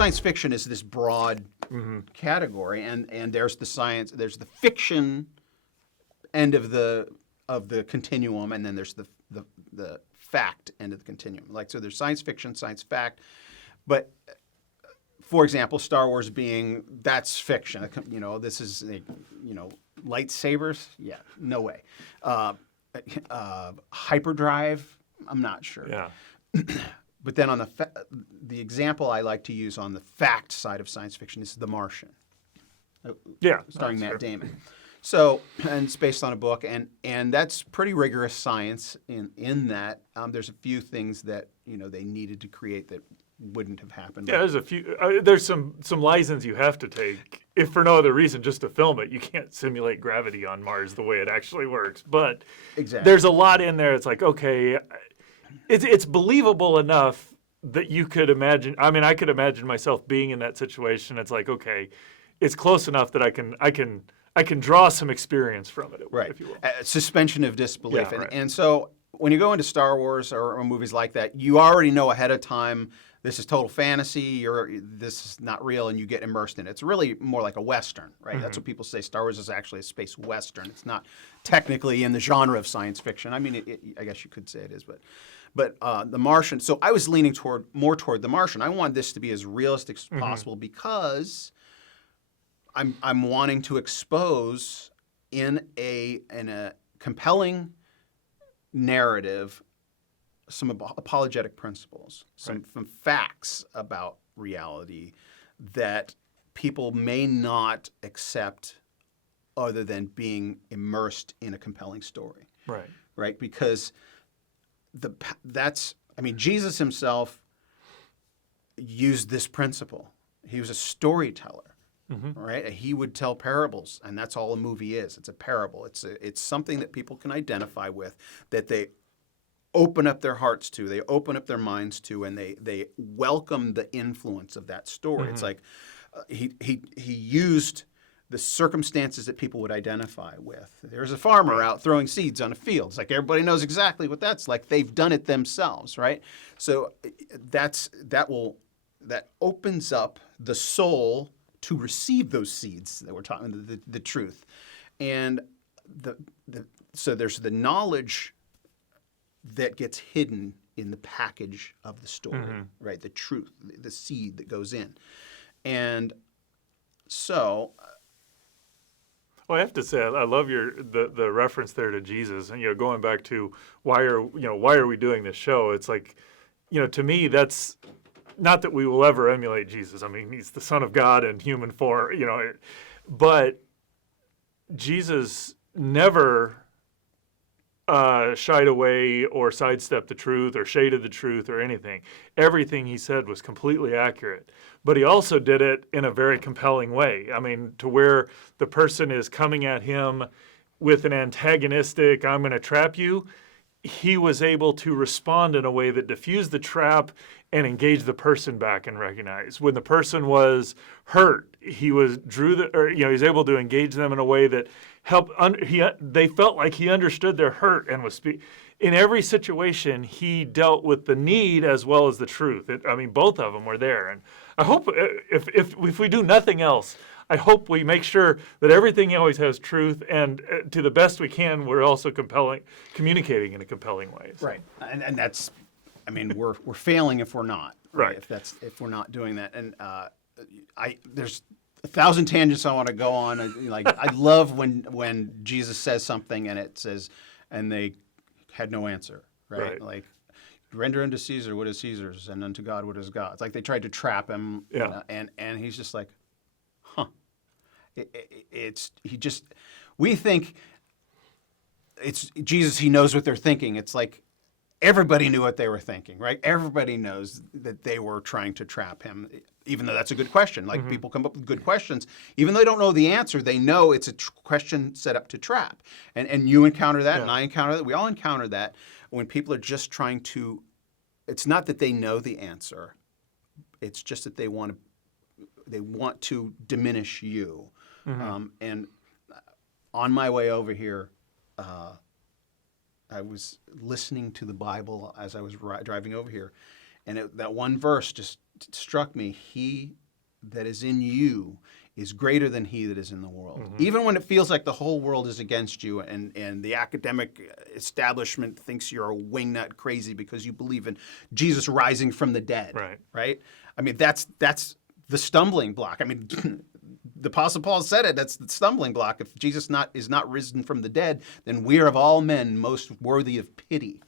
science fiction is this broad category, and there's the science, there's the fiction end of the continuum, and then there's the fact end of the continuum. Like, so there's science fiction, science fact, but for example, Star Wars being, that's fiction. This is lightsabers. Yeah, no way. Hyperdrive. I'm not sure. Yeah. But then on the example I like to use on the fact side of science fiction is The Martian. Yeah. Starring Matt Damon. So, and it's based on a book, and that's pretty rigorous science in that there's a few things that they needed to create that wouldn't have happened. Yeah, there's a few. There's some license you have to take, if for no other reason, just to film it. You can't simulate gravity on Mars the way it actually works. But there's a lot in there. It's like, okay, it's believable enough that you could imagine. I mean, I could imagine myself being in that situation. It's like, okay, it's close enough that I can draw some experience from it, right? If you will. Suspension of disbelief, Yeah, right. and so when you go into Star Wars or movies like that, you already know ahead of time. This is total fantasy, this is not real, and you get immersed in it. It's really more like a Western, right? Mm-hmm. That's what people say. Star Wars is actually a space Western. It's not technically in the genre of science fiction. I mean, I guess you could say it is, but The Martian, so I was leaning more toward The Martian. I wanted this to be as realistic as possible because I'm wanting to expose in a compelling narrative some apologetic principles, some facts about reality that people may not accept other than being immersed in a compelling story. Right. Right? Because Jesus himself used this principle. He was a storyteller. Right? He would tell parables, and that's all a movie is. It's a parable. It's something that people can identify with, that they open up their hearts to, they open up their minds to, and they welcome the influence of that story. It's like he used the circumstances that people would identify with. There's a farmer out throwing seeds on a field. It's like everybody knows exactly what that's like. They've done it themselves, right? So that opens up the soul to receive those seeds that we're talking, the truth, and so there's the knowledge that gets hidden in the package of the story, right? The truth, the seed that goes in. And so... Well, I have to say, I love the reference there to Jesus, and going back to why are we doing this show? It's like, to me, that's not that we will ever emulate Jesus. I mean, he's the Son of God in human form, but Jesus never shied away or sidestepped the truth or shaded the truth or anything. Everything he said was completely accurate. But he also did it in a very compelling way. I mean, to where the person is coming at him with an antagonistic, I'm going to trap you, he was able to respond in a way that diffused the trap and engaged the person back and recognized. When the person was hurt, he was able to engage them in a way that helped. They felt like he understood their hurt and was in every situation. He dealt with the need as well as the truth. Both of them were there. And I hope if we do nothing else, I hope we make sure that everything always has truth, and to the best we can, we're also communicating in a compelling way. So. Right, and that's, we're failing if we're not. Right. If we're not doing that, and there's 1,000 tangents I want to go on. I love when Jesus says something and it says, and they had no answer. Right. Like, render unto Caesar what is Caesar's, and unto God what is God's. It's like they tried to trap him. Yeah. And he's just like, we think it's Jesus, he knows what they're thinking. It's like everybody knew what they were thinking, right? Everybody knows that they were trying to trap him, even though that's a good question. Like, people come up with good questions. Even though they don't know the answer, they know it's a question set up to trap. And you encounter that, and I encounter that. We all encounter that when people are just trying to, it's not that they know the answer. It's just that they want to diminish you. And on my way over here, I was listening to the Bible as I was driving over here, and that one verse just struck me, he that is in you is greater than he that is in the world. Mm-hmm. Even when it feels like the whole world is against you and the academic establishment thinks you're a wingnut crazy because you believe in Jesus rising from the dead. Right? I mean, that's the stumbling block. I mean, the Apostle Paul said it. That's the stumbling block. If Jesus is not risen from the dead, then we are of all men most worthy of pity.